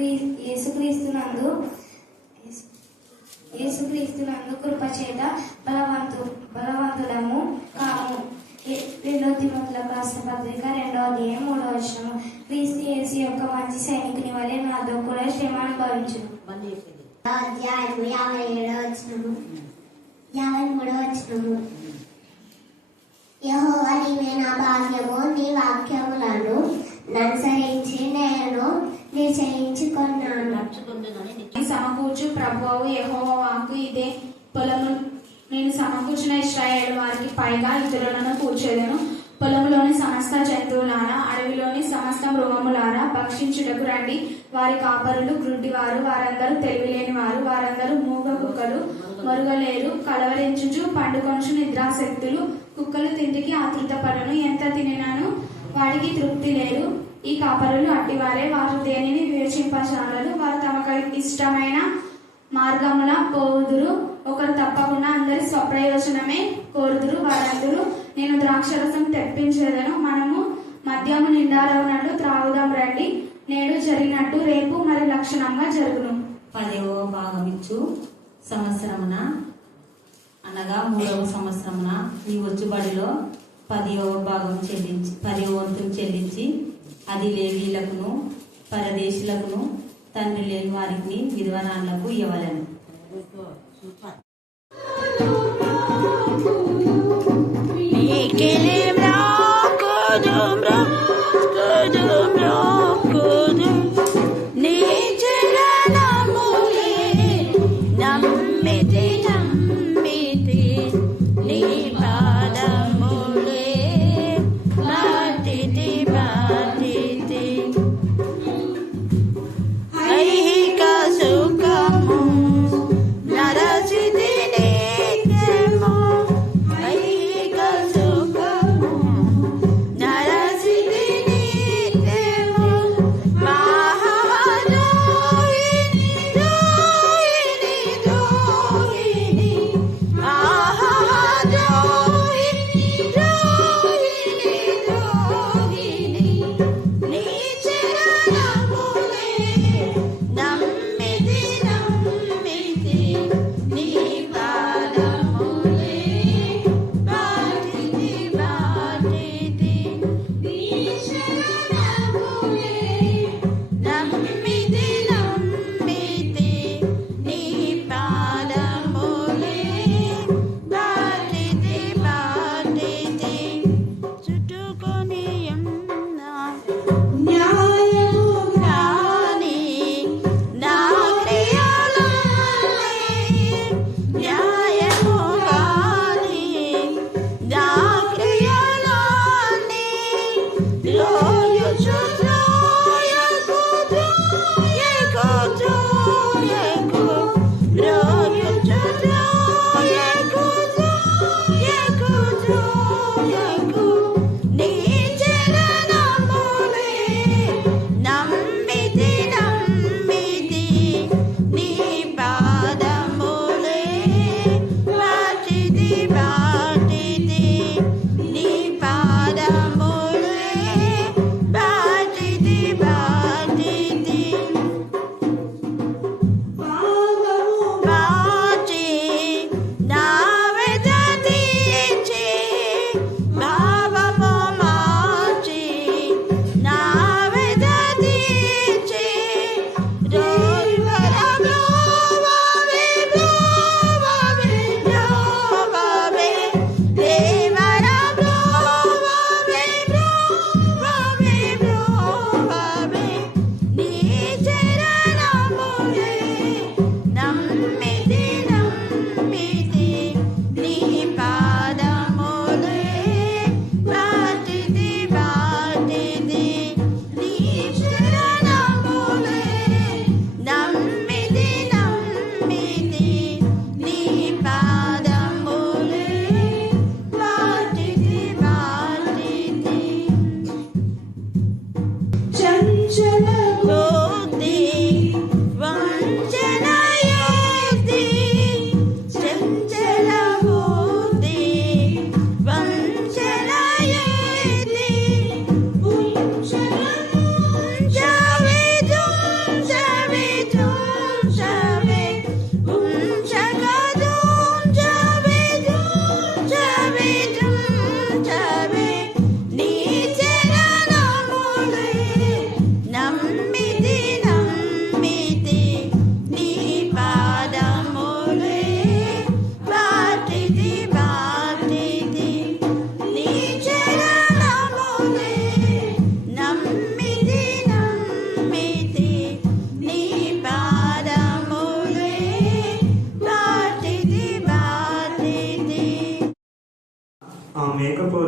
యేసుక్రీస్తునందు కృపచేత బలవంతులము కాము. 2 తిమోతిలకు రాసిన పత్రిక 2వ అధ్యాయం 3వ వచనము. క్రీస్తు యేసు యొక్క మంచి సైనికుని వలె నాతో కూడా శ్రమ అనుభవించును. అధ్యాయము 57వ వచనము 53వ వచనము. యెహోవా నీవే నా భాగ్యము, నీ వాక్యములను అనుసరించి నేను నిశ్చయించుకున్నాను. సమకూర్చు ప్రభువు యెహోవా వాక్కు ఇదే. పొలము నేను సమకూర్చిన ఇశ్రాయేలు వారికి పైగా ఇతరులను కూర్చేదను. పొలములోని సమస్త జంతువులారా, అడవిలోని సమస్త మృగములారా, భక్షించుటకు రండి. వారి కాపరులు గ్రుడ్డివారు, వారందరూ తెలివిలేని వారు, వారందరూ మూగ కుక్కలు, మరుగలేరు, కలవరించుచు పండుకొంచు నిద్రాశక్తులు. కుక్కలు తిండికి ఆతృతపడను, ఎంత తినినను వాడికి తృప్తి లేదు. ఈ కాపరులు అట్టివారే, వారు దేనిని వివేచింపజాలరు. వారు తమకు ఇష్టమైన మార్గమున పోవుదురు, ఒకరు తప్పకుండా అందరి స్వప్రయోజనమే కోరుదురు. వారందరూ నేను ద్రాక్షరసం తెప్పించేదను, మనము మద్యము నిండారవునట్లు త్రాగుదాం రండి, నేడు జరిగినట్టు రేపు మరి లక్షణంగా జరుగును. 10వ భాగమిచ్చు సంవత్సరమున అనగా 3వ సంవత్సరమున ఈ వచ్చుబడిలో 10వ భాగం చెల్లించి 10వ వంతును చెల్లించి అది లేవీలకును పరదేశులకును తండ్రి లేని వారికి విధవరాళ్లకు ఇవ్వలను.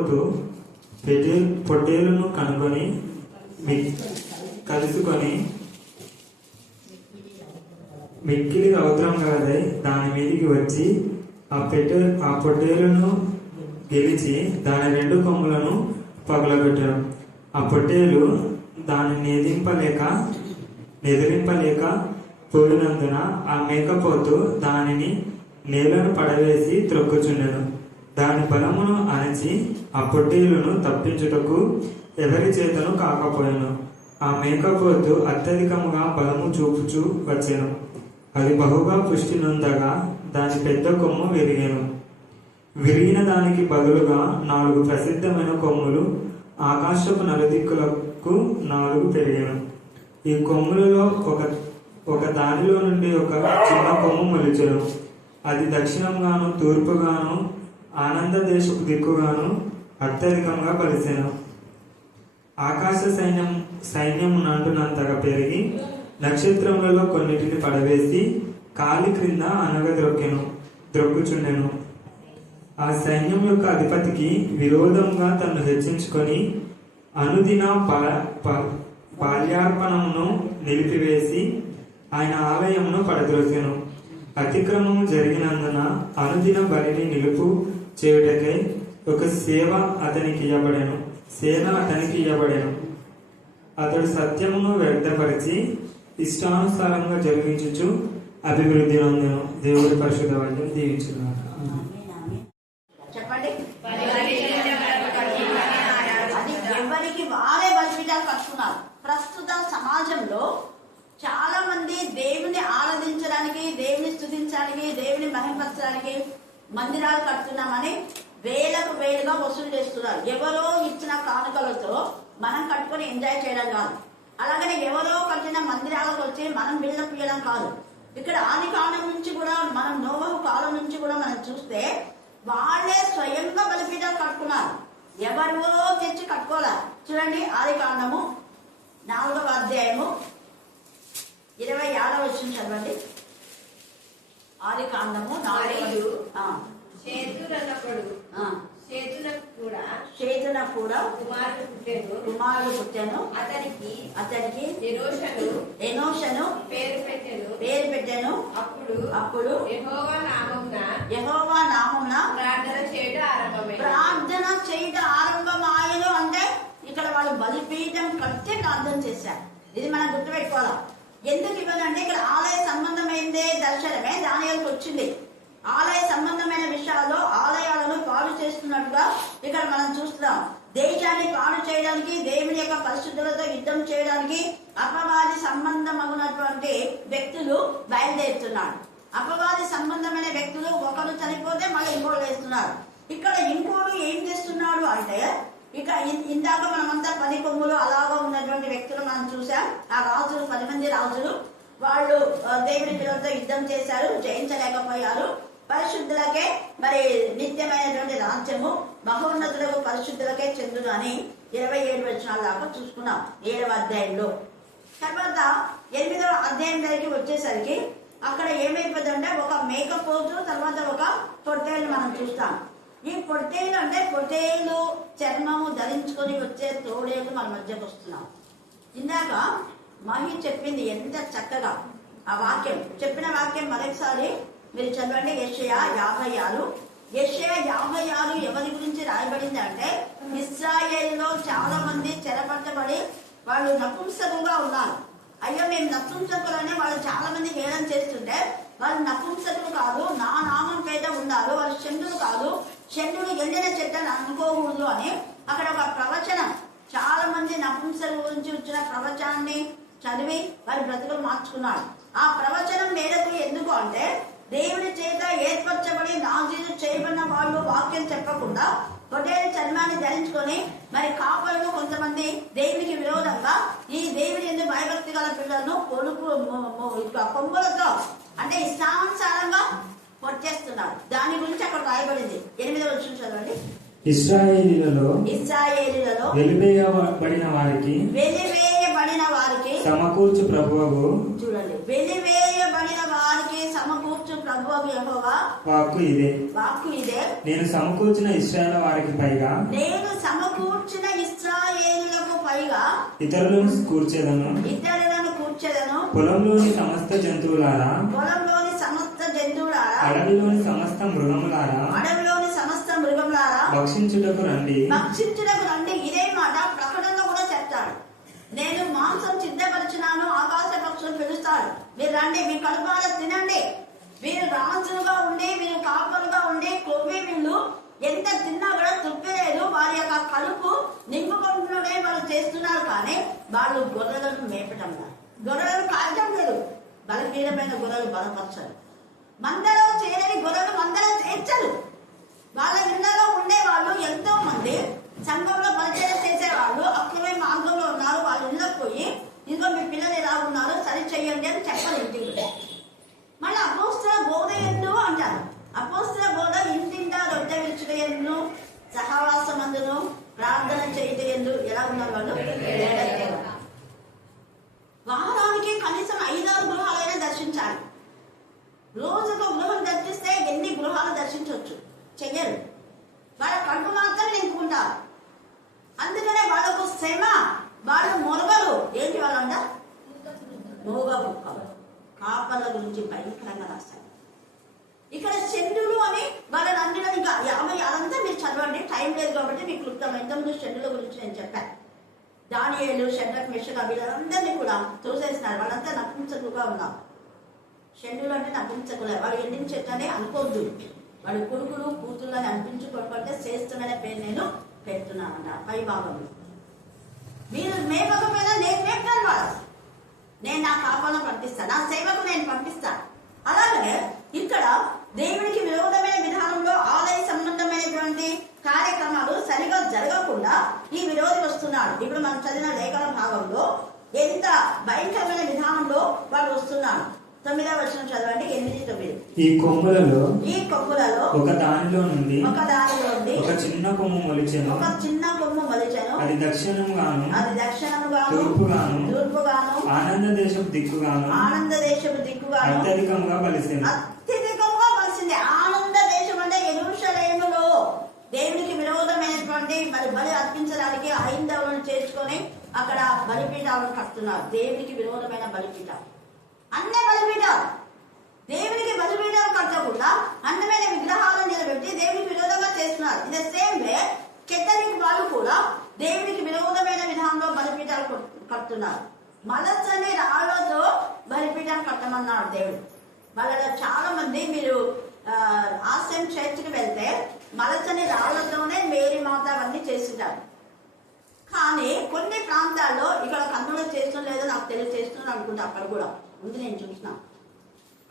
మేకపోతు పొట్టేలును కనుగొని కలుసుకొని మిక్కిలి రౌద్రం గలదై దాని మీదికి వచ్చి ఆ పొట్టేలును గెలిచి దాని 2 కొమ్ములను పగులగొట్టడం. ఆ పొట్టేలు దాన్ని నెదిరింపలేక పోయినందున ఆ మేకపోతు దానిని నేలను పడవేసి త్రొక్కుచుండెను. దాని బలమును అణచి ఆ పొట్టేలును తప్పించుటకు ఎవరి చేతను కాకపోయాను. ఆ మేకపోతు అత్యధికముగా బలము చూపుచూ వచ్చెను. అది బహుగా పుష్టి నొందగా దాని పెద్ద కొమ్ము విరిగిన దానికి బదులుగా 4 ప్రసిద్ధమైన కొమ్ములు ఆకాశపు నలుదిక్కులకు 4 పెరిగాను. ఈ కొమ్ములలో ఒక దానిలో నుండి ఒక చిన్న కొమ్ము మొలిచెను. అది దక్షిణంగాను తూర్పుగాను ఆనంద దేశపు దిక్కుగాను అత్యధికంగా పలిసెను. ఆకాశ సైన్యం నంటునంతగా పెరిగి నక్షత్రములలో కొన్నిటిని పడవేసి కాలి క్రింద ద్రొక్కుచుండెను. ఆ సైన్యం యొక్క అధిపతికి విరోధంగా తను హెచ్చించుకొని అనుదిన పాల్యార్పణమును నిలిపివేసి ఆయన ఆలయమును పడద్రోసెను. అతిక్రమం జరిగినందున అనుదిన బలిని నిలుపు చేయుటకై ఒక సేన అతనికి ఇయ్యబడెను. అతడు సత్యమును వ్యక్తపరిచి ఇష్టానుసారంగా జరిగించుచు అభివృద్ధి నొందెను. దేవుడి పరిశుద్ధ వాక్యం దీవించుగాక. చెప్పండి. అది ఎవరికి వారే బలిపీఠాలు కట్టుకున్నారు. ప్రస్తుత సమాజంలో చాలా మంది దేవుని ఆరాధించడానికి, దేవుని స్తుతించడానికి, దేవుని మహిమపరచడానికి మందిరాలు కడుతున్నామని వేలకు వేలుగా వసూలు చేస్తున్నారు. ఎవరో ఇచ్చిన కానుకలతో మనం కట్టుకొని ఎంజాయ్ చేయడం కాదు. అలాగనే ఎవరో కట్టిన మందిరాలకు వచ్చి మనం బిల్డప్ చేయడం కాదు. ఇక్కడ ఆది కాలం నుంచి కూడా, మనం నోవహు కాలం నుంచి కూడా మనం చూస్తే వాళ్ళే స్వయంగా బలిపీఠాలు కట్టుకున్నారు. ఎవరో తెచ్చి కట్టుకోలే. చూడండి, ఆది కాండము 4వ అధ్యాయము 26వ వచనం చదవండి. ఆది కాండము 4 చేతునకు కూడా కుమారుడు పుట్టెను. అతనికి ఎనోషను పేరు పెట్టెను. అప్పుడు యెహోవా నామమున ప్రార్థన చేయట ఆరంభమాయెను. అంటే ఇక్కడ వాళ్ళు బలిపీఠం కట్టి ప్రార్థన చేశారు. ఇది మనం గుర్తుపెట్టుకోవాలి. ఎందుకు ఇవ్వదంటే ఇక్కడ ఆలయ సంబంధమైందే దర్శనమే దానియాలకు వచ్చింది. ఆలయ సంబంధమైన విషయాల్లో ఆలయాలను పాడు చేస్తున్నట్టుగా ఇక్కడ మనం చూస్తున్నాం. దేశాన్ని పాడు చేయడానికి, దేవుని యొక్క పరిశుద్ధులతో యుద్ధం చేయడానికి అపవాది సంబంధమగునటువంటి వ్యక్తులు బయలుదేరుతున్నారు. అపవాది సంబంధమైన వ్యక్తులు ఒకరు చనిపోతే మళ్ళీ ఇంకోటి వేస్తున్నారు. ఇక్కడ ఇంకోడు ఏం చేస్తున్నాడు అంటే, ఇక ఇందాక మనమంతా 10 కొమ్ములు అలాగా ఉన్నటువంటి వ్యక్తులు మనం చూసాం. ఆ రాజులు 10 మంది రాజులు వాళ్ళు దేవుని పిల్లలతో యుద్ధం చేశారు, జయించలేకపోయారు. పరిశుద్ధులకే మరి నిత్యమైనటువంటి రాజ్యము, మహోన్నతులకు పరిశుద్ధులకే చెందును అని 27 వచనాల దాకా చూసుకున్నాం 7వ అధ్యాయంలో. తర్వాత 8వ అధ్యాయం దగ్గరికి వచ్చేసరికి అక్కడ ఏమైపోతుందంటే ఒక మేకపోతు, తర్వాత ఒక పొట్టేలు మనం చూస్తాం. ఈ పొట్టేలు అంటే పొట్టేలు చర్మము ధరించుకొని వచ్చే తోడేలు మన మధ్యకు వస్తున్నాం. ఇందాక మహి చెప్పింది ఎంత చక్కగా ఆ వాక్యం, చెప్పిన వాక్యం మరొకసారి మీరు చదవండి. యెషయా 56. యెషయా 56 ఎవరి గురించి రాయబడింది అంటే, ఇశ్రాయేలులో చాలా మంది చెరపట్టబడి వాళ్ళు నపుంసకులుగా ఉన్నారు. అయ్యో మేము నపుంసకులనే వాళ్ళు చాలా మంది హేళన చేస్తుంటే, వాళ్ళు నపుంసకులు కాదు, నా నామం పేద ఉన్నారు, వాళ్ళు చంద్రుడు కాదు, చంద్రుడు ఎండిన చెట్టని అనుకోకూడదు అని అక్కడ ఒక ప్రవచనం, చాలా మంది నపుంసకుల గురించి వచ్చిన ప్రవచనాన్ని చదివి వారి బ్రతుకులు మార్చుకున్నారు. ఆ ప్రవచనం మేరకు ఎందుకు అంటే, దేవుని చేత ఏర్పరచబడి నాజీరు చేయబడిన వాళ్ళు వాక్యం చెప్పకుండా పొట్టేలు చర్మాన్ని ధరించుకొని మరి కాపరులు కొంతమంది దేవునికి విరోధంగా ఈ దేవుని ఎందుకు భయభక్తి గల పిల్లలను కొమ్ములతో అంటే ఇష్టానుసారంగా పొట్టేస్తున్నారు. దాని గురించి అక్కడ రాయబడింది. 8వ వచనం చదవండి. ఇశ్రాయేలీలలో వెలివేయబడిన వారికి సమకూర్చు ప్రభువు. చూడండి, వెలివేయబడిన వారికి వారికి సమకూర్చు ప్రభువు యెహోవా వాక్కు ఇదే. వాక్కు ఇదే. నేను సమకూర్చిన ఇశ్రాయేలు వారికి పైగా నేను సమకూర్చిన ఇశ్రాయేలులకు పైగా ఇతరులను కూర్చేదను. పొలంలోని సమస్త జంతువులారా, పొలంలోని సమస్త జంతువులారా, అడవిలోని సమస్త మృగములారా, అడవిలోని సమస్త మృగములారా భక్షించుటకు రండి. భక్షించుటకు రండి. ఇదే మాట ప్రకటనలో కూడా చెప్తాడు. నేను మాంసం సిద్ధపరిచినాను, ఆకాశ పక్షులు పిలుస్తాడు, మీరు రండి, మీ కడుపాల తినండి. మీరు రాజులుగా ఉండి, మీరు కాపలుగా ఉండి కొవ్వి వీళ్ళు ఎంత తిన్నా కూడా తృప్తి లేదు. వారి యొక్క కడుపు నింపుకుంటూనే వాళ్ళు చేస్తున్నారు, కానీ వాళ్ళు గొర్రెలను మేపటం లేదు, గొర్రెలను కాయటం లేదు. బలహీనమైన గొర్రెలు బలపరచరు, మందలో చేరని గొర్రెలు మందలో చేర్చరు. వాళ్ళ ఇళ్లలో ఉండే వాళ్ళు ఎంతో మంది సంఘంలో పరిచయం చేసేవాళ్ళు అక్రమే మార్గంలో ఉన్నారు. వాళ్ళ ఇళ్ళకి పోయి ఇంకో మీ పిల్లలు ఎలా ఉన్నారు సరి చెయ్యండి అని చెప్పాలి ఇంటికి. మళ్ళీ అపోస్తల బోధ ఎందు అంటారు. అపోస్తల బోధ ఇంటింటా రొట్టె విరుచుటయందును సహవాసమందును ప్రార్థన చేయటయందు ఎలా ఉన్నారు వాళ్ళు? వారానికి కనీసం 5-6 గృహాలైనా దర్శించాలి. రోజుకు గృహం దర్శిస్తే ఎన్ని గృహాలు దర్శించవచ్చు? చెయ్యరు. వాళ్ళ కడుపు మాత్రం నింపుకుంటారు. అందుకనే వాళ్ళకు శ్రమ, వాళ్ళు మొరగలు. ఏంటి వాళ్ళంట? మోగ కుక్కలు. కాపల గురించి భయంకరంగా రాస్తారు. ఇక్కడ షెడ్యూలు అని వాళ్ళని అందులో ఇంకా 50 అదంతా మీరు చదవండి, టైం లేదు కాబట్టి మీకు క్లుప్తం. ఎంతమంది షెడ్యూల గురించి నేను చెప్పాను. దానియేలు, షడ్రక్, మెషక్ వీళ్ళందరినీ కూడా తోసేసినారు. వాళ్ళంతా నపుంసకులుగా ఉన్నారు. షెడ్యూల్ అంటే నపుంసకులే. వాళ్ళు ఎండించేటనే అనుకోవద్దు. వాడు కొడుకులు కూతుళ్ళు అని అనిపించుకోకపోతే శ్రేష్టమైన పేరు నేను పెడుతున్నానంట పై భాగంలో. మీరు మేపకపోయినా నేను మేపుతాను. వాళ్ళు నేను నా కాపాలను పంపిస్తాను, నా సేవకు నేను పంపిస్తాను. అలాగే ఇక్కడ దేవునికి విరోధమైన విధానంలో ఆలయ సంబంధమైనటువంటి కార్యక్రమాలు సరిగా జరగకుండా ఈ విరోధి వస్తున్నాడు. ఇప్పుడు మనం చదివిన లేఖన భాగంలో ఎంత భయంకరమైన విధానంలో వాళ్ళు వస్తున్నారు. 9వ వచనం చదవండి, 8-9. ఈ కొమ్ములలో ఒక దానిలో నుండి ఒక చిన్న కొమ్ము మొలిచెను. అది దక్షిణముగాను తూర్పుగాను ఆనంద దేశపు దిక్కుగాను అత్యధికంగా బలిసింది. ఆనంద దేశం అంటే యెరూషలేములో దేవునికి విరోధమైనటువంటి మరి బలి అర్పించడానికి హైందవులను చేర్చుకొని అక్కడ బలిపీఠాలను కడుతున్నారు. దేవునికి విరోధమైన బలిపీఠాలు, అన్న బలిపీఠాలు. దేవునికి బలిపీఠాలు కట్టకుండా అందమైన విగ్రహాలను నిలబెట్టి దేవునికి విరోధంగా చేస్తున్నారు. ఇదే సేమ్ వే కెథలిక్ వాళ్ళు కూడా దేవునికి విరోధమైన విధానంలో బలిపీఠాలు కడుతున్నారు. మలచని రాళ్లతో బలిపీఠాలు కట్టమన్నాడు దేవుడు. వాళ్ళలో చాలా మంది మీరు ఆశ్రయం చర్చికి వెళ్తే మలచని రాళ్లతోనే మేరీ మాత అవన్నీ చేస్తుంటారు. కానీ కొన్ని ప్రాంతాల్లో ఇక్కడ కన్నులో చేస్తున్న లేదో నాకు తెలియదు, చేస్తున్నాను అనుకుంటా. అక్కడ కూడా ఉంది, నేను చూసిన.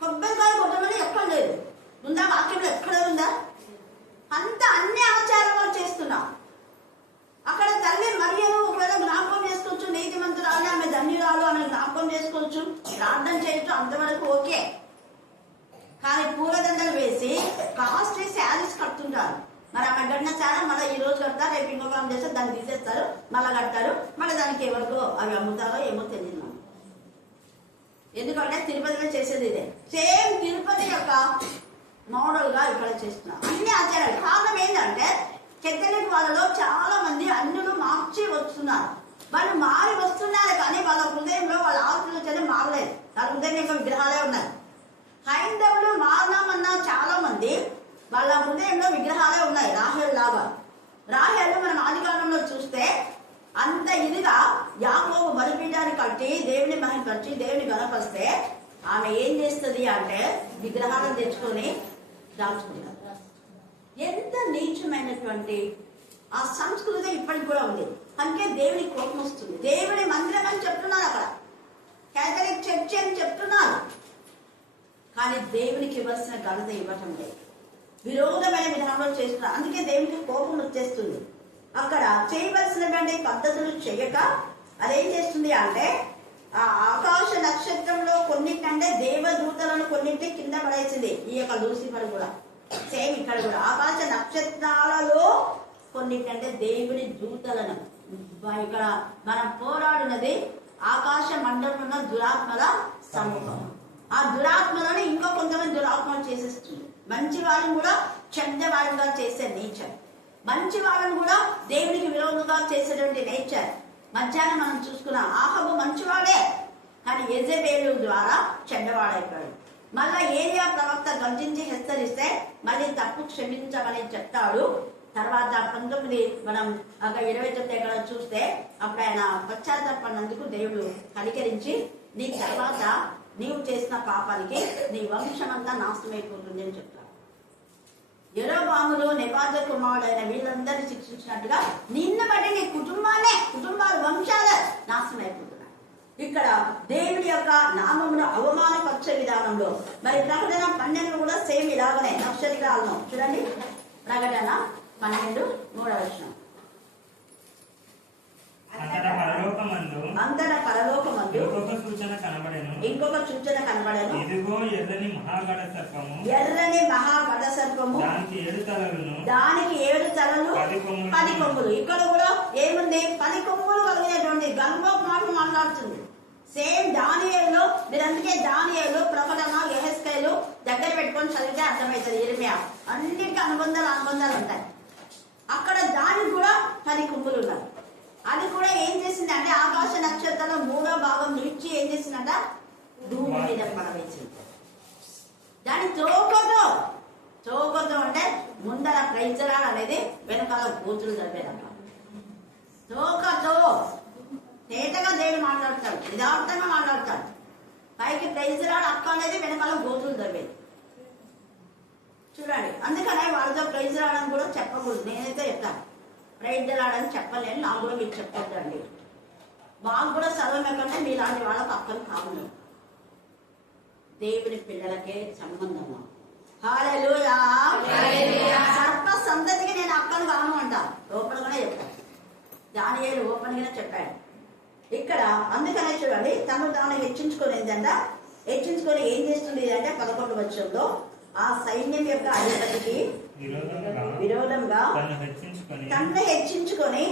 కొబ్బరికాయ కొట్టమని ఎక్కడ లేదు, ఉందా? వాక్యంలో ఎక్కడ ఉందా? అంత అన్ని ఆచారాలు చేస్తున్నా. అక్కడ తల్లి మరియను ఒకవేళ జ్ఞాపకం చేసుకోవచ్చు, నీతిమంతురాలు, ఆమె ధన్యురాలు, ఆమె జ్ఞాపకం చేసుకోవచ్చు, ప్రార్థన చేయొచ్చు, అంతవరకు ఓకే. కానీ పూలదండలు వేసి కాస్ట్లీ శారీస్ కడుతుంటారు. మరి ఆమె కట్టిన శారీ మళ్ళీ ఈ రోజు కడతారు, రేపు ఇంకొక ఆమె చేస్తే దాన్ని తీసేస్తారు, మళ్ళీ కడతారు, మళ్ళీ దానికి ఎవరికో అవి అమ్ముతారో ఏమో తెలియదు. ఎందుకంటే తిరుపతిలో చేసేది ఇదే. సేమ్ తిరుపతి యొక్క మోడల్ గా ఇక్కడ చేస్తున్నారు అన్ని ఆచారాలు. కారణం ఏంటంటే కెథలిక్ వాళ్ళలో చాలా మంది అన్యులు మార్చి వస్తున్నారు. వాళ్ళు మారి వస్తున్నారు, కానీ వాళ్ళ హృదయంలో వాళ్ళ ఆలోచన మారలేదు. వాళ్ళ హృదయం యొక్క విగ్రహాలే ఉన్నాయి. హైందవులు మారదామన్నా చాలా మంది వాళ్ళ హృదయంలో విగ్రహాలే ఉన్నాయి. రాహేల్ లాగా. రాహేలు మనం ఆదికాలంలో చూస్తే అంత ఇదిగా యాకోబు బలిపీఠాన్ని కట్టి దేవుని మహిమపరిచి దేవుని గణపరిస్తే ఆమె ఏం చేస్తుంది అంటే విగ్రహాలను తెచ్చుకొని దాచుకుంటారు. ఎంత నీచమైనటువంటి ఆ సంస్కృతి ఇప్పటికి కూడా ఉంది. అందుకే దేవుని కోపం వస్తుంది. దేవుని మందిరం అని చెప్తున్నారు, అక్కడ కేథలిక్ చర్చి అని చెప్తున్నారు, కానీ దేవునికి ఇవ్వాల్సిన ఘనత ఇవ్వటం లేదు. విరోధమైన విధానంలో చేస్తున్నారు. అందుకే దేవునికి కోపం వచ్చేస్తుంది. అక్కడ చేయవలసినటువంటి పద్ధతులు చేయక అదేం చేస్తుంది అంటే ఆ ఆకాశ నక్షత్రంలో కొన్నింటంటే దేవదూతలను కొన్నింటి కింద పడేసింది. ఈ యొక్క లూసిఫర్ కూడా సేమ్ ఇక్కడ కూడా ఆకాశ నక్షత్రాలలో కొన్నింటంటే దేవుని దూతలను. ఇక్కడ మనం పోరాడినది ఆకాశ మండలం ఉన్న దురాత్మల సమూహం. ఆ దురాత్మలను ఇంకో కొంతమంది దురాత్మలు చేసేస్తుంది. మంచి వాళ్ళని కూడా చెడ్డవాళ్ళుగా చేసే నేచర్, మంచి వాళ్ళని కూడా దేవునికి విరోధంగా చేసేటువంటి నేచర్. మధ్యాహ్నం మనం చూసుకున్నాం, ఆహాబు మంచివాడే కానీ యెజెబెలు ద్వారా చెడ్డవాడైపోయాడు. మళ్ళా ఏలియా ప్రవక్త గర్జించి హెచ్చరిస్తే మళ్ళీ తప్పు క్షమించమని చెప్తాడు. తర్వాత 19 మనం 29 ఎక్కడ చూస్తే అప్పుడు ఆయన పశ్చాత్తాపడినందుకు దేవుడు కనికరించి నీ తర్వాత నీవు చేసిన పాపానికి నీ వంశమంతా నాశనమైపోతుంది అని చెప్తాడు. యెరోబాములు నెబాజ కుమారుడైన వీళ్ళందరినీ శిక్షించినట్టుగా నిన్ను బట్టి నీ కుటుంబాల వంశాలే నాశనం అయిపోతున్నాయి. ఇక్కడ దేవుడి యొక్క నామమును అవమానపరిచే విధానంలో మరి ప్రకటన 12 కూడా సేమ్ ఇలాగనే నక్షత్రాలను చూడండి. ప్రకటన 12:3 అంతటా పరలోకమందు ఇంకొక సూచన కనబడెను. ఇదిగో ఎర్రని మహాగడ సర్పము దానికి 7 తలలు 10 కొమ్ములు. ఇక్కడ కూడా ఏముంది? 10 కొమ్ములు కలిగినటువంటి గర్భపు మాట మాట్లాడుతుంది. సేమ్ దానియేలులో మీరు అందుకే దానియేలు, ప్రకటన, యెహెజ్కేలు దగ్గర పెట్టుకొని చదివితే అర్థమవుతుంది. ఇర్మియా అన్నిటికీ అనుబంధాలు ఉంటాయి. అక్కడ దానికి కూడా 10 కొమ్ములు ఉన్నాయి. అది కూడా ఏం చేసింది అంటే ఆకాశ నక్షత్రంలో 3వ భాగం నిలిచి ఏం చేసిందంట? భూమి మీద పడవేసింది. దాని చోకతో అంటే ముందర ప్రైజరాడు అనేది వెనకాల కూతురు చదివేదట. చోకతో తేటగా దేవుడు మాట్లాడతాడు, యథార్థంగా మాట్లాడతాడు. పైకి ప్రైజరాడు అక్క అనేది వెనకాల గోతులు చదివేది. చూడండి, అందుకనే వాళ్ళతో ప్రైజరాడని కూడా చెప్పకూడదు. నేనైతే చెప్తాను, ప్రైజరాడని చెప్పలేను, నాకు కూడా మీరు చెప్పొద్దండి. మాకు కూడా చదవం ఎక్కడంటే మీలాంటి వాళ్ళకు అక్కలు కావాలి. దేవుని పిల్లలకే సంబంధం. హల్లెలూయా. సర్ప సంతతికి నేను అక్కలు కాను అంట. ఓపెన్ గానే చెప్తాను. దానియేలు ఓపెన్ గానే చెప్పాడు. ఇక్కడ అందుకనే చూడండి, తాను హెచ్చించుకొని ఏం చేస్తుంది అంటే 11వ వచనంలో ఆ సైన్యం యొక్క అధిపతికి విరోధంగా తన్ను హెచ్చించుకొని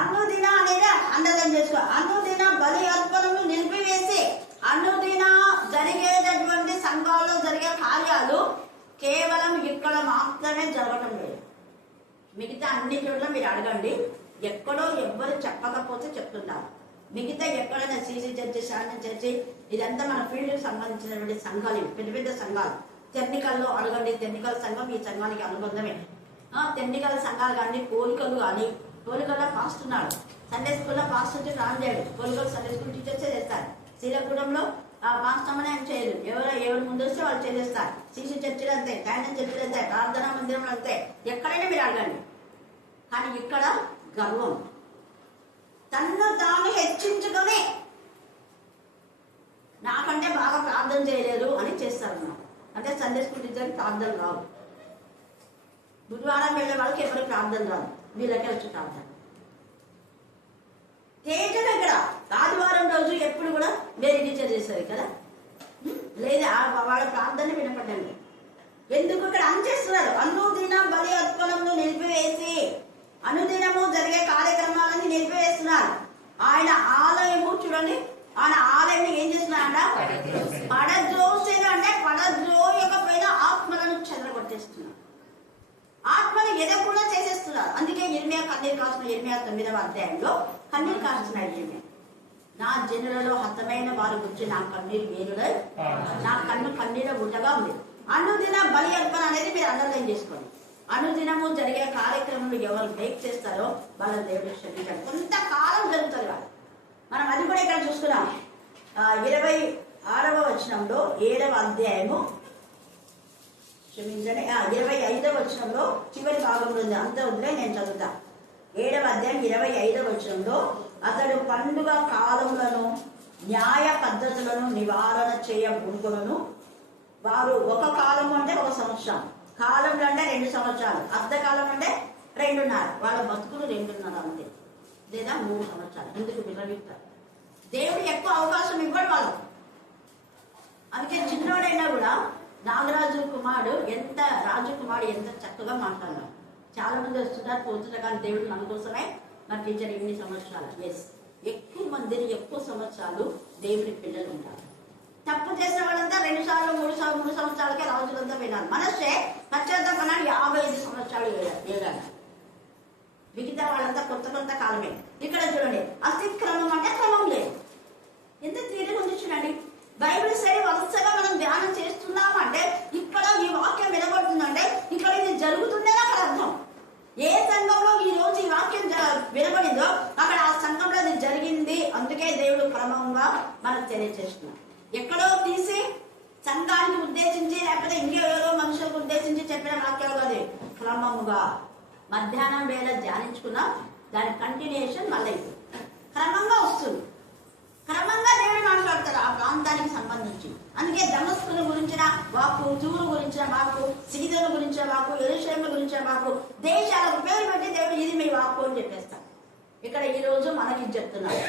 అనుదిన అనేది అండర్లైన్ చేసుకో, అనుదిన బలి అర్పణను నిలిపివేసి అనుదిన జరిగేటటువంటి సంఘాల్లో జరిగే కార్యాలు కేవలం ఇక్కడ మాత్రమే జరగటం లేదు. మిగతా అన్ని చోట్ల మీరు అడగండి, ఎక్కడో ఎవ్వరు చెప్పకపోతే చెప్తున్నారు. మిగతా ఎక్కడైనా సీసీ చర్చి, శాంతి చర్చి, ఇదంతా మన ఫీల్డ్కి సంబంధించినటువంటి సంఘాలు, పెద్ద పెద్ద సంఘాలు. టెక్నికల్లో అడగండి, టెక్నికల్ సంఘం ఈ సంఘానికి అనుబంధమే. టెక్నికల్ సంఘాలు కానీ పోలికలు కానీ, పోలికల్లో పాస్ట్ ఉన్నాడు, సండే స్కూల్లో పాస్ట్ వచ్చి రాన్ చేయడు, పోలికలు సండే స్కూల్ టీచర్సే చేస్తారు. శ్రీలకూటంలో పాస్ట్ అమ్మని ఆయన చేయదు, ఎవరు ముందు వస్తే వాళ్ళు చేసేస్తారు. సీసీ చర్చిలు అంతే, క్యాంటీన్ చర్చిలు అంతే, ప్రార్థనా మందిరంలో అంతే, ఎక్కడైనా మీరు అడగండి. కానీ ఇక్కడ గర్వం, తన్ను తాను హెచ్చించుకొని నాకంటే బాగా ప్రార్థన చేయలేదు అని చేస్తారు. అంటే సండే స్కూల్ టీచర్కి ప్రార్థన రావు, బుధవారం వెళ్ళే వాళ్ళకి ఎవరికి ప్రార్థన రాదు, వీళ్ళకే వచ్చి ప్రార్థన. తేజ దగ్గర ఆదివారం రోజు ఎప్పుడు కూడా వేరే టీచర్ చేస్తారు కదా, లేదా వాళ్ళ ప్రార్థన వినపడండి. ఎందుకు ఇక్కడ చేస్తున్నారు? అనుదిన బలి అర్పణను నిలిపివేసి అనుదినము జరిగే కార్యక్రమాలని నిలిపివేస్తున్నారు. ఆయన ఆలయము చూడండి, ఆయన ఆలయం ఏం చేస్తున్నారంట? పడద్రోసేది అంటే పడద్రోయకపోయినా ఆత్మలను చెదరగొట్టేస్తున్నారు, ఆత్మను ఎదకుండా చేసేస్తున్నారు. అందుకే ఇర్మియా కన్నీరు కాసిన ఇర్మియా 9వ అధ్యాయంలో కన్నీరు కాస్తున్నాడు ఇర్మియా. నా జనులలో హతమైన వారి గురించి నా కన్నీరు వేరులై నా కన్నీరు గుడ్డగా ఉంది. అనుదిన బలి అర్పణ అనేది మీరు అండర్లైన్ చేసుకోండి. అనుదినము జరిగే కార్యక్రమంలో ఎవరు బ్రేక్ చేస్తారో వాళ్ళ దేవుడు క్షమించాడు. కొంతకాలం జరుగుతుంది వాళ్ళు. మనం అది కూడా ఇక్కడ చూసుకున్నాం. 26వ వచనంలో 7వ అధ్యాయము క్షమించండి, 25వ వచనంలో చివరి భాగంలో ఉంది, అంత వదిలే నేను చదువుతా. 7వ అధ్యాయం 25వ వచనంలో అతడు పండుగ కాలములను న్యాయ పద్ధతులను నివారణ చేయబుడుకును. వారు ఒక కాలము అంటే 1 సంవత్సరం, కాలంలో అంటే 2 సంవత్సరాలు, అర్ధకాలం అంటే 2.5, వాళ్ళ బతుకులు 2.5 అంతే, లేదా 3 సంవత్సరాలు. ఎందుకు విరమిస్తారు? దేవుడు ఎక్కువ అవకాశం ఇవ్వడు వాళ్ళు. అందుకే చిన్నోడైనా కూడా నాగరాజు కుమారుడు ఎంత చక్కగా మాట్లాడారు. చాలా మంది వస్తున్నారు పోతున్నారు, కానీ దేవుడు మన కోసమే నా టీచర్ ఎన్ని సంవత్సరాలు. ఎక్కువ మందిని ఎక్కువ సంవత్సరాలు దేవుడి పిల్లలు ఉంటారు. తప్పు చేసిన వాళ్ళంతా 2 సార్లు 3 సంవత్సరాలకే రాజులంతా వినాలి. మనస్సే పశ్చాత్తాపనాలు 55 సంవత్సరాలు ఏడాలి. మిగతా వాళ్ళంతా కొంత కాలమే. ఇక్కడ చూడండి, అతిక్రమం అంటే క్రమం లేదు. ఎంత తీరిగా ఉంది చూడండి. బైబిల్ సైడ్ వరుసగా మనం ధ్యానం చేస్తున్నామంటే ఇక్కడ ఈ వాక్యం వినబడుతుందంటే ఇక్కడ ఇది జరుగుతుందని అక్కడ అర్థం. ఏ సంఘంలో ఈ రోజు ఈ వాక్యం వినబడిందో అక్కడ ఆ సంఘంలో అది జరిగింది. అందుకే దేవుడు క్రమంగా మనకు తెలియజేస్తున్నాడు. ఎక్కడో తీసి సంఘానికి ఉద్దేశించి లేకపోతే ఇంకేదో మనుషులకు ఉద్దేశించి చెప్పిన వాక్యాలు కాదు. క్రమముగా మధ్యాహ్నం వేళ ధ్యానించుకున్నా దాని కంటిన్యూషన్ మళ్ళీ క్రమంగా వస్తుంది. క్రమంగా దేవుడు మాట్లాడతారు ఆ ప్రాంతానికి సంబంధించి. అందుకే దమస్కుల గురించిన వాకు, తూరు గురించిన వాకు, సీదోను గురించిన వాకు, యెరూషలేము గురించిన వాకు, దేశాలకు పేరు పెట్టి దేవుడు ఇది మీ వాకు అని చెప్పేస్తాడు. ఇక్కడ ఈ రోజు మనకి చెప్తున్నారు.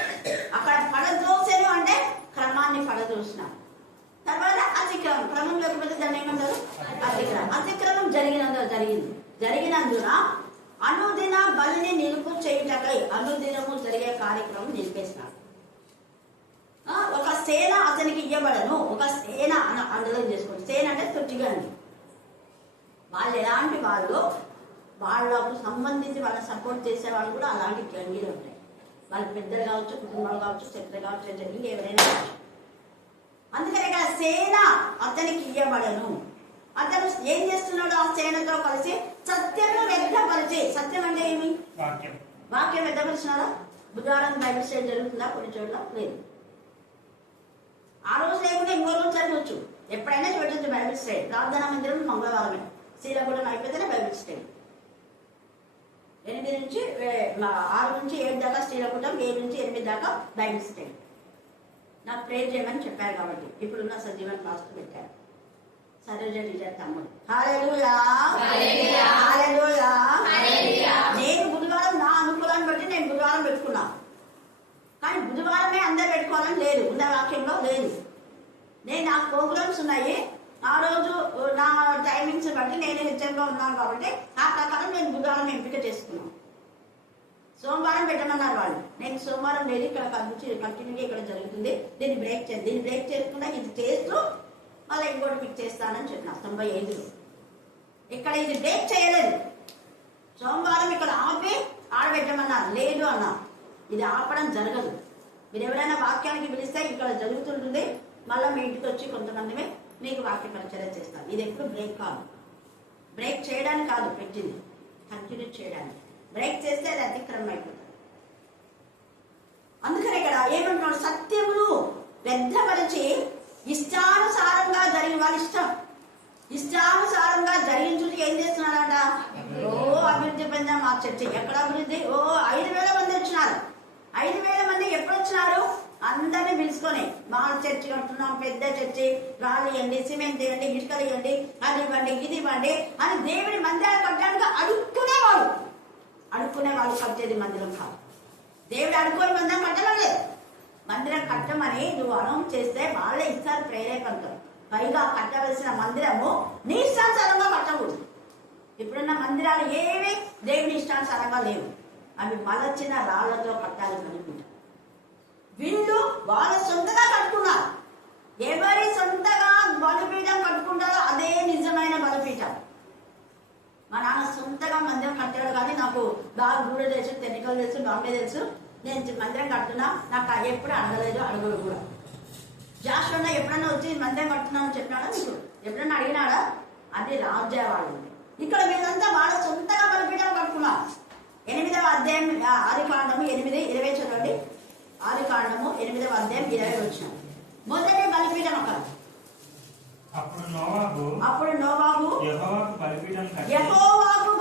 అక్కడ పడద్రోసేను అంటే క్రమాన్ని పడద్రోసినారు. తర్వాత అతిక్రమం, క్రమం లేకపోతే దాన్ని ఏమంటారు? అతిక్రమం. అతిక్రమం జరిగినందున అనుదిన బలిని నిలుపు చేయుటకై అనుదినము జరిగే కార్యక్రమం నిలిపేసినాడు. ఒక సేన అతనికి ఇవ్వబడను. ఒక సేన అందులో చేసుకోండి. సేన అంటే తొట్టిగా అండి. వాళ్ళు ఎలాంటి వాళ్ళు, వాళ్ళకు సంబంధించి వాళ్ళని సపోర్ట్ చేసే వాళ్ళు కూడా అలాంటి గంగిలు ఉంటాయి. వాళ్ళు పెద్దలు కావచ్చు, కుటుంబాలు కావచ్చు, చెట్లు కావచ్చు, ఇంకెవరైనా కావచ్చు. అందుకని ఇక్కడ సేన అతనికి ఇవ్వబడను. అతను ఏం చేస్తున్నాడు? ఆ సేనతో కలిసి సత్యము వ్యక్తపరిచి. సత్యం అంటే ఏమి? వాక్యం వ్యక్తపరిచినారా? బుధవారం బైబిల్ స్టడీ జరుగుతుందా? కొన్ని చోట్ల లేదు. ఆ రోజు లేకుండా ఇంకో రోజు చదవచ్చు. ఎప్పుడైనా చూడొచ్చు బైబిల్ స్టడీ. ప్రార్థనా మందిరం మంగళవారమే. శ్రీలగూడెం అయిపోతేనే బైబిల్ స్టడీ. 6 నుంచి 7 దాకా శ్రీలగూడెం, 7 నుంచి 8 దాకా బైబిల్ స్టడీ. నాకు ప్రేర్ చేయమని చెప్పారు కాబట్టి ఇప్పుడున్న సజీవన్ పాస్టర్ పెట్టారు. సరోజ టీచర్ తమ్ముడు. హల్లెలూయా, హల్లెలూయా. నేను బుధవారం నా అనుకూలాన్ని బట్టి నేను బుధవారం పెట్టుకున్నా. కానీ బుధవారమే అందరు పెట్టుకోవాలని లేదు, ఉన్న వాక్యంలో లేదు. నాకు ప్రోగ్రామ్స్ ఉన్నాయి. ఆ రోజు నా టైమింగ్స్ బట్టి నేను హెచ్చరికగా ఉన్నాను కాబట్టి ఆ ప్రకారం నేను బుధవారం ఎంపిక చేసుకున్నాను. సోమవారం పెట్టమన్నారు వాళ్ళు. నేను సోమవారం లేదు, ఇక్కడ కంటిన్యూగా ఇక్కడ జరుగుతుంది, దీన్ని బ్రేక్ చేసుకున్నా ఇది చేస్తూ మళ్ళీ ఇంకోటి పిక్ చేస్తానని చెప్పిన 95లో. ఇక్కడ ఇది బ్రేక్ చేయలేదు. సోమవారం ఇక్కడ ఆపి ఆడబెట్టమన్నారు, లేదు అన్నా. ఇది ఆపడం జరగదు. మీరు ఎవరైనా వాక్యానికి పిలిస్తే ఇక్కడ జరుగుతుంటుంది. మళ్ళీ మీ ఇంటికి వచ్చి కొంతమందిమే మీకు వాక్య పరిచయం చేస్తాను. ఇది ఎప్పుడు బ్రేక్ కాదు. బ్రేక్ చేయడానికి కాదు పెట్టింది, కంటిన్యూ చేయడానికి. బ్రేక్ చేస్తే అది అతిక్రమం అయిపోతుంది. అందుకని ఇక్కడ ఏమంటున్నాడు? సత్యమును వ్యర్థపరిచి ఇష్టానుసారంగా జరిగిన వాళ్ళ ఇష్టానుసారంగా జరిగించుంటే ఏం చేస్తున్నారట? అభివృద్ధి పొందిన మా చర్చ. ఎక్కడ అభివృద్ధి? 5,000 మంది వచ్చినారు. 5,000 మంది ఎప్పుడు వచ్చినారు? అందరినీ పిలుచుకొని మా చర్చి కడుతున్నాం, పెద్ద చర్చి, రాళ్ళు ఇవ్వండి, సిమెంట్ ఇవ్వండి, ఇటుకలు ఇవ్వండి, అది ఇవ్వండి, ఇది ఇవ్వండి అని దేవుడి మందిరాలు కట్టడానికి అడుక్కునేవాళ్ళు కట్టేది మందిరం కాదు. దేవుడు అడుక్కొని మందిరం కట్టడం లేదు. మందిరం కట్టమని నువ్వు అనౌన్స్ చేస్తే వాళ్ళే ఇస్తారు ప్రేరేపంతో. పైగా కట్టవలసిన మందిరము నీ ఇష్టానుసారంగా కట్టకూడదు. ఇప్పుడున్న మందిరాలు ఏవి దేవుని ఇష్టానుసారంగా లేవు. అవి మలచిన రాళ్లతో కట్టాలి అనుకుంటారు. వీళ్ళు వాళ్ళ సొంతగా కట్టుకున్నారు. ఎవరి సొంతగా బలిపీఠం కట్టుకుంటారో అదే నిజమైన బలిపీఠం. మా నాన్న సొంతగా మందిరం కట్టాడు. కానీ నాకు బాగా గూడ తెలుసు, తెన్నికలు తెలుసు, బాంబే తెలుసు. నేను మందిరం కట్టున్నా, నాకు ఎప్పుడు అడగలేదు, అడగడు కూడా. జాషువా ఎప్పుడన్నా వచ్చి మందిరం కట్టున్నాను చెప్పినాడా? మీకు ఎప్పుడన్నా అడిగినాడా? అది రాజ్య వాళ్ళు. ఇక్కడ వీళ్ళంతా వాళ్ళ సొంతగా బలిపీఠం కట్టుకున్నారు. 8వ అధ్యాయం ఆదికాండము 8:20 చదవండి. ఆదికాండము 8వ అధ్యాయం 20 వచ్చిన మొదటి బలిపీఠం అక్కడ. అప్పుడు నోవాహు యెహోవాకు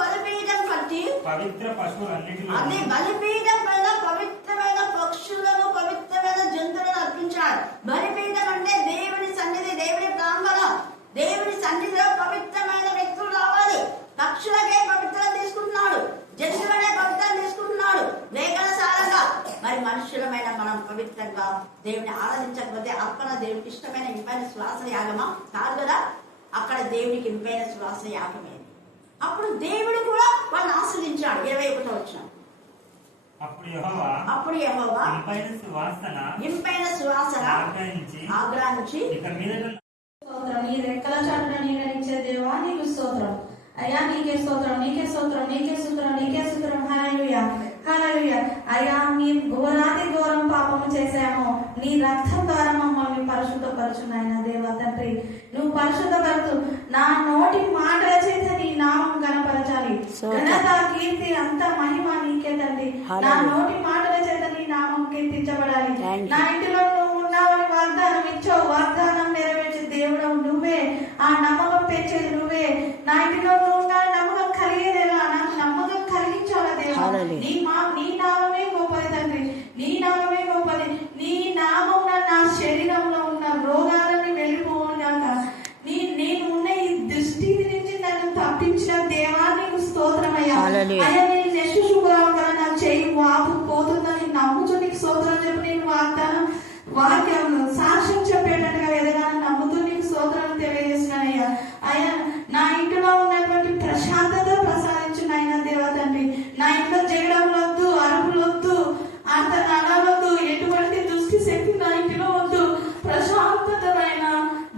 బలిపీఠం కట్టి పవిత్ర పశువులన్నిటిలో అది బలిపీఠం పైన పవిత్రమైన పక్షులను, పవిత్రమైన జంతువులను అర్పించాడు. బలిపీఠం అంటే దేవుని సన్నిధి, దేవుని ప్రాంగణం. దేవుని సన్నిధిలో పవిత్రమైన వ్యక్తులు రావాలి. పక్షులకే పవిత్రం తీసుకుంటున్నాడు, జంతువులనే పవిత్రం తీసుకుంటున్నాడు లేఖనసారంగా. మరి మనుషులమైన మనం పవిత్రంగా దేవుని ఆరాధించకపోతే అర్పణ దేవునికి ఇష్టమైన ఇంపైన శ్వాస యాగమా? కాదు కదా. అక్కడ దేవునికి ఇంపైన శ్వాస యాగమే. అప్పుడు దేవుడు కూడా వాళ్ళని ఆస్వాదించాడు. 21 వచ్చిన అప్పుడు యెహోవా ఇంపైన సువాసన ఆగ్రహించి ఇక మీదట స్తోత్రం. నీ రెక్కల చాటున నీడనిచ్చే దేవా నీకు స్తోత్రం. అయ్యా నీకే స్తోత్రం, నీకే స్తోత్రం, నీకే స్తోత్రం, నీకే స్తోత్రం. హల్లెలూయా, హల్లెలూయా. అయ్యా నీ ఘోరాతి ఘోరం పాపము చేశాము, నీ రక్తం ద్వారా మమ్మల్ని పరిశుద్ధపరచున్నాయన దేవా తండ్రి. నువ్వు పరిశుద్ధపరచు, నా నోటి మాటల చేత నీ నామం కనపరచాలి. ఘనత కీర్తి అంత మహిమ నీకే తండ్రి. నా నోటి మాటల చేత నీ నామం కీర్తించబడాలి. నా ఇంటిలో నువ్వు ఉన్నావని వాగ్దానం ఇచ్చావు, వాగ్దానం నెరవేర్చే దేవుడు నువ్వే, ఆ నమ్మకం పెంచేది నువ్వే. నా ఇంటిలో నువ్వు ఉన్నా నమ్మకం కలిగేదేలా, నాకు నమ్మకం కలిగించాలా దేవా. నీ నామమే గొప్పది తండ్రి, నీ నామమే గొప్పది. నీ నామం నా శరీరంలో ఉన్న రోగాలని వెళ్ళిపోగాక, నేను ఉన్న ఈ దృష్టి నుంచి నన్ను తప్పించిన దేవా నీకు స్తోత్రమయ్యా. అయ్యా నేను నెక్స్ట్ శుభ్రంగా నా చెయ్యి వాపు పోతుందని నమ్ముతూ నీకు స్తోత్రం చెప్పి నేను వాక్యం సాక్ష్యం చెప్పేటట్టుగా ఎదగాలని నమ్ముతూ నీకు స్తోత్రం తెలియజేస్తున్నానయ్యా. అయ్యా నా ఇంట్లో ఉన్నటువంటి ప్రశాంతత ప్రసాదించున్నాయన దేవా తండ్రి. నా ఇంట్లో జగడంలో వద్దు, అరుపులు వద్దు, నగలొద్దు, ఎటువంటి దుష్టి శక్తి నా ఇంటిలో వద్దు. ప్రశాంతతమైన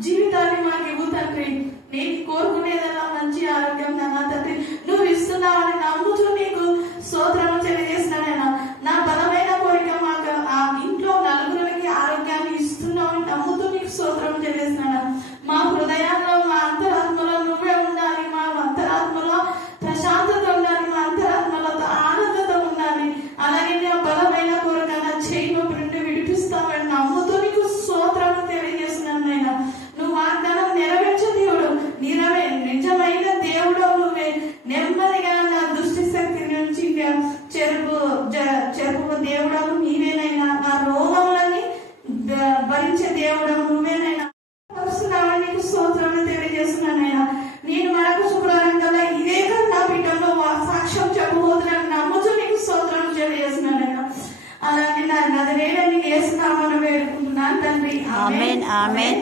జీవితాన్ని మాకు ఇవ్వు తండ్రి. నేను కోరుకునేదల్లా మంచి ఆరోగ్యం నా తండ్రి నువ్వు ఇస్తున్నావని నమ్ముతూ నీకు స్తోత్రం తెలియజేస్తున్నానైనా. నా బలమైన కోరిక మాకు ఆ ఇంట్లో నలుగురికి ఆరోగ్యాన్ని ఇస్తున్నావని నమ్ముతూ నీకు స్తోత్రం తెలియజేస్తున్నాను. మా హృదయాల్లో మా అంతరాత్మలో నువ్వే ఉండాలి, మా అంతరాత్మలో ప్రశాంతత ఉండాలి, మా అంతరాత్మలో ఆనందత ఉండాలి. అలాగే నా బలమైన కోరిక నా చేయి నొప్పి నుండి విడిపిస్తావని నమ్ముతూ నీకు స్తోత్రం తెలియజేస్తున్నాను నాయనా. నువ్వు వాగ్దానం నెరవేర్చే దేవుడు, నిజమైన దేవుడు నువ్వే. నెమ్మదిగా నా దుష్టి శక్తి నుంచి చెరుపు దేవుడవు నీవేనైనా, నా రోగములని భరించే దేవుడవు నువ్వేనైనా. నీకు స్తోత్రం తెలియజేస్తున్నానైనా. నేను మరొక శుక్రవారం కదా ఇదే నా బిడ్డలో సాక్ష్యం చెప్పబోతున్నాను నమ్ముతూ నీకు స్తోత్రం తెలియజేస్తున్నానైనా. అలాగే నా నదివేళ నీకు వేస్తున్నామని వేడుకుంటున్నాను తండ్రి. ఆమేన్, ఆమేన్.